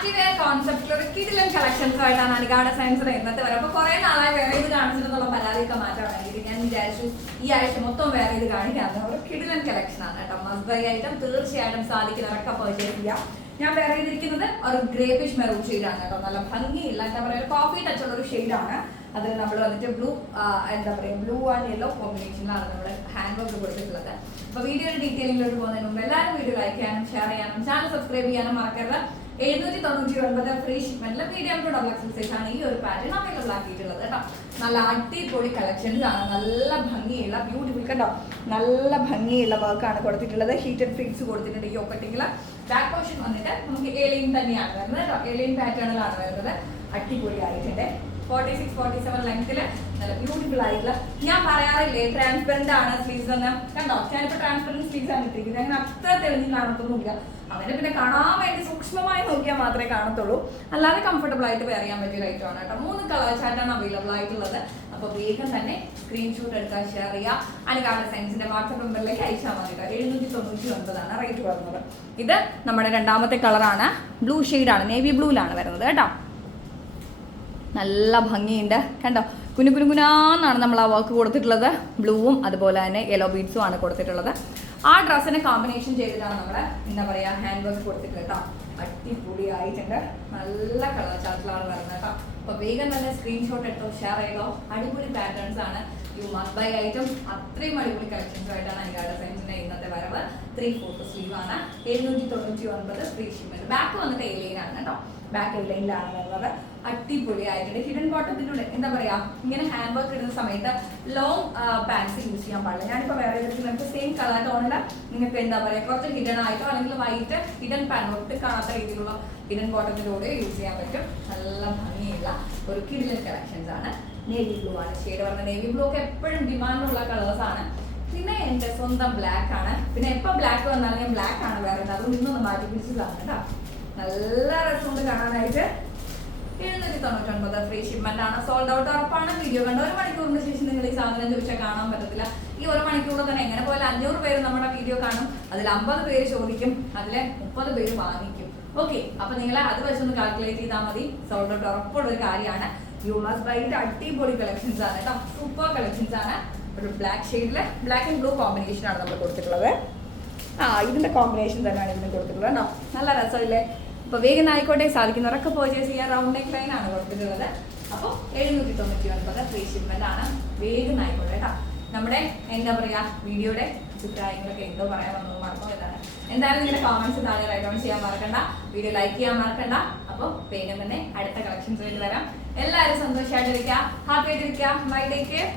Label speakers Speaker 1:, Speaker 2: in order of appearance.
Speaker 1: Party wear കോൺസെപ്റ്റിൽ ഒരു കിടിലൻ collections ആയിട്ടാണ് അനികാട സയൻസ് ഇന്നത്തെ വരെ. അപ്പോൾ കുറേ നാളായി വേറെ ഇത് കാണിച്ചിട്ടുള്ള പരാതിയൊക്കെ മാറ്റമാണെങ്കിൽ ഞാൻ വിചാരിച്ചു ഈ ആഴ്ച മൊത്തം വേറെ ഇത് കാണിക്കാന്ന്. ഒരു കിടിലൻ കളക്ഷൻ ആണ് കേട്ടോ. മസ്ബൈ ഐറ്റം തീർച്ചയായിട്ടും സാധിക്കുന്നവരൊക്കെ പർച്ചേസ് ചെയ്യാം. ഞാൻ വേറെ ചെയ്തിരിക്കുന്നത് ഒരു ഗ്രേപ്പിഷ് മെറൂൺ ഷെയ്ഡാണ് കേട്ടോ. നല്ല ഭംഗിയില്ല എന്താ പറയുക കോഫി ടച്ച് ഉള്ള ഒരു ഷെയ്ഡാണ് അത് നമ്മൾ വന്നിട്ട് ബ്ലൂ എന്താ പറയുക ബ്ലൂ ആൻഡ് യെല്ലോ കോമ്പിനേഷനിലാണ് നമ്മൾ ഹാൻഡ് വർക്ക് കൊടുത്തിട്ടുള്ളത്. അപ്പോൾ വീഡിയോയുടെ ഡീറ്റെയിലിങ്ങിലോട്ട് പോകുന്നതിന് മുമ്പ് എല്ലാവരും വീഡിയോ ലൈക്ക് ചെയ്യാനും ഷെയർ ചെയ്യാനും ചാനൽ സബ്സ്ക്രൈബ് ചെയ്യാനും മറക്കരുത്. എഴുന്നൂറ്റി തൊണ്ണൂറ്റി ഒൻപത് free ഷിപ്മെന്റിൽ medium to double XL size ആണ് ഈ ഒരു പാറ്റേൺ അവൈലബിൾ ആക്കിയിട്ടുള്ളത് കേട്ടോ. നല്ല അടിപൊളി കളക്ഷൻസ് ആണ്. നല്ല ഭംഗിയുള്ള ബ്യൂട്ടിഫുൾ കേട്ടോ നല്ല ഭംഗിയുള്ള വർക്കാണ് കൊടുത്തിട്ടുള്ളത്. ഹീറ്റഡ് ഫിക്സ് കൊടുത്തിട്ടുണ്ട് ഈ ഒക്കട്ടിങ്ങിൽ ബാക്ക് പോർഷൻ വന്നിട്ട് നമുക്ക് ഏലിയൻ തന്നെയാണ് വരുന്നത് കേട്ടോ. ഏലിയൻ പാറ്റേണിലാണ് വരുന്നത്. അടിപൊളി ആയിട്ടുണ്ട് ഫോർട്ടി സിക്സ് ഫോർട്ടി സെവൻ ലെങ്ത്തിൽ നല്ല ബ്യൂട്ടിഫുൾ ആയിട്ടുള്ള ഞാൻ പറയാറില്ലേ ട്രാൻസ്പെറന്റ് ആണ് സ്ലീവ്സ് എന്ന്. കണ്ടോ? ഞാനിപ്പോ ട്രാൻസ്പെറന്റ് സ്ലീവ്സ് ആണ് ഇട്ടിരിക്കുന്നത്. അങ്ങനെ അത്ര തെളിഞ്ഞ് കാണത്തൊന്നുമില്ല. അവനെ പിന്നെ കാണാൻ വേണ്ടി സൂക്ഷ്മമായി നോക്കിയാൽ മാത്രമേ കാണത്തുള്ളൂ. അല്ലാതെ കംഫർട്ടബിൾ ആയിട്ട് വെയർ ചെയ്യാൻ പറ്റിയ ഐറ്റം ആണ് കേട്ടോ. മൂന്ന് കളർ ചാറ്റാണ് അവൈലബിൾ ആയിട്ടുള്ളത്. അപ്പോൾ വേഗം തന്നെ സ്ക്രീൻഷോട്ട് എടുക്കാൻ ഷെയർ ചെയ്യുക അനുകാല സയൻസിന്റെ വാട്സപ്പ് നമ്പറിലേക്ക് അയച്ചാൽ മതി കേട്ടോ. എഴുന്നൂറ്റി തൊണ്ണൂറ്റി ഒൻപതാണ് റേറ്റ് വരുന്നത്. ഇത് നമ്മുടെ രണ്ടാമത്തെ കളറാണ് ബ്ലൂ ആണ്. നേവി ബ്ലൂവിലാണ് വരുന്നത് കേട്ടോ. നല്ല ഭംഗിയുണ്ട്. കണ്ടോ? കുനു കുനു കുനാന്നാണ് നമ്മൾ ആ വർക്ക് കൊടുത്തിട്ടുള്ളത്. ബ്ലൂവും അതുപോലെ തന്നെ യെല്ലോ ബീഡ്സും ആണ് കൊടുത്തിട്ടുള്ളത്. ആ ഡ്രസ്സിനെ കോമ്പിനേഷൻ ചെയ്തിട്ടാണ് നമ്മുടെ എന്താ പറയാ ഹാൻഡ് വർക്ക് കൊടുത്തിട്ടുള്ളത് കേട്ടോ. അടിപൊളിയായിട്ടുണ്ട്. നല്ല കളർ ചാർട്ടിലാണ് വരുന്നത് കേട്ടോ. അപ്പോൾ വേഗം തന്നെ സ്ക്രീൻഷോട്ട് എടുത്തോ ഷെയർ ചെയ്തോ. അടിപൊളി പാറ്റേൺസ് ആണ്. യു മസ്റ്റ് ബൈ ഐറ്റം അത്രയും അടിപൊളി കളക്ഷൻസ് ആയിട്ടാണ് അനുരാധ സയൻസിന്റെ ഇന്നത്തെ വരവ്. ത്രീ ഫോർത്ത് സ്ലീവ് ആണ്. എഴുന്നൂറ്റി തൊണ്ണൂറ്റി ഒൻപത് ബാക്ക് വന്നിട്ട് കേട്ടോ ബാക്ക് ലൈനിലാണ് വരുന്നത്. അടിപൊളിയായിട്ടുണ്ട്. ഹിഡൻ ബോട്ടത്തിലൂടെ എന്താ പറയാ? ഇങ്ങനെ ഹാൻഡ് വർക്ക് ഇടുന്ന സമയത്ത് ലോങ് പാൻസ് യൂസ് ചെയ്യാൻ പാടില്ല. ഞാനിപ്പോൾ വേറെ ഏതെങ്കിലും നമുക്ക് സെയിം കളർ ടോണിൽ നിങ്ങൾക്ക് എന്താ പറയാ കുറച്ച് ഹിഡൻ ആയിട്ടോ അല്ലെങ്കിൽ വൈറ്റ് ഹിഡൻ പാൻ ഒട്ടും കാണാത്ത രീതിയിലുള്ള ഹിഡൻ ബോട്ടത്തിലൂടെ യൂസ് ചെയ്യാൻ പറ്റും. നല്ല ഭംഗിയുള്ള ഒരു കിഡിലൻ കളക്ഷൻസ് ആണ്. നേവി ബ്ലൂ ആണ്. ഷെയ്ഡ് പറഞ്ഞ നേവി ബ്ലൂ ഒക്കെ എപ്പോഴും ഡിമാൻഡുള്ള കളേഴ്സ് ആണ്. പിന്നെ എന്റെ സ്വന്തം ബ്ലാക്ക് ആണ്. പിന്നെ എപ്പോൾ ബ്ലാക്ക് വന്നാലും ഞാൻ ബ്ലാക്ക് ആണ് വേറെ അതുകൊണ്ട് ഇന്നൊന്ന് മാറ്റി പിടിച്ചതാണ് കേട്ടോ. നല്ല റെസ്പോണ്ട് കാണാനായിട്ട്. എഴുന്നൂറ്റി തൊണ്ണൂറ്റൊൻപത് ഫ്രീ ഷിപ്മെന്റ് ആണ്. സോൾഡ് ഔട്ട് ഉറപ്പാണ്. വീഡിയോ കണ്ട ഒരു മണിക്കൂറിന് ശേഷം നിങ്ങൾ ഈ സാധനം ചോദിച്ചാൽ കാണാൻ പറ്റത്തില്ല. ഈ ഒരു മണിക്കൂറിൽ തന്നെ എങ്ങനെ പോലെ അഞ്ഞൂറ് പേര് നമ്മുടെ വീഡിയോ കാണും. അതിൽ അമ്പത് പേര് ചോദിക്കും. അതിലെ മുപ്പത് പേര് വാങ്ങിക്കും. ഓക്കെ അപ്പൊ നിങ്ങൾ അത് വെച്ചൊന്ന് കാൽക്കുലേറ്റ് ചെയ്താൽ മതി. സോൾഡ് ഔട്ട് ഉറപ്പുള്ള ഒരു കാര്യമാണ് യു മസ് ബൈറ്റ് അടിപൊളി കളക്ഷൻസ് ആണ് കേട്ടോ. സൂപ്പർ കളക്ഷൻസ് ആണ്. ഒരു ബ്ലാക്ക് ഷെയ്ഡിൽ ബ്ലാക്ക് ആൻഡ് ബ്ലൂ കോമ്പിനേഷൻ ആണ് നമ്മൾ കൊടുത്തിട്ടുള്ളത്. ആ ഇതിന്റെ കോമ്പിനേഷൻ തന്നെയാണ് ഇതിന് കൊടുത്തിട്ടുള്ളത് കേട്ടോ. നല്ല രസമില്ലേ? അപ്പൊ വേഗം ആയിക്കോട്ടെ സാധിക്കുന്നവരൊക്കെ പർച്ചേസ് ചെയ്യാൻ റൗണ്ട് നെക്ക് ലൈൻ ആണ് കൊടുത്തിട്ടുള്ളത്. അപ്പോൾ എഴുന്നൂറ്റി തൊണ്ണൂറ്റി ഒൻപത് ഫ്രീ ഷിപ്മെന്റ് ആണ്. വേഗം ആയിക്കോട്ടെ കേട്ടോ. നമ്മുടെ എന്താ പറയാ വീഡിയോയുടെ അഭിപ്രായങ്ങളൊക്കെ എന്തോ പറയാൻ വന്നത് മറന്നോ ഇതാണ് എന്തായാലും നിങ്ങളുടെ കോമന്റ്സ് താഴെ റൈറ്റ് ചെയ്യാൻ മറക്കണ്ട. വീഡിയോ ലൈക്ക് ചെയ്യാൻ മറക്കണ്ട. അപ്പോൾ വേഗം തന്നെ അടുത്ത കളക്ഷൻസ് വേണ്ടി വരാം. എല്ലാവരും സന്തോഷമായിട്ടിരിക്കുക ഹാപ്പി ആയിട്ടിരിക്കുക ബൈ ടേക്ക് കെയർ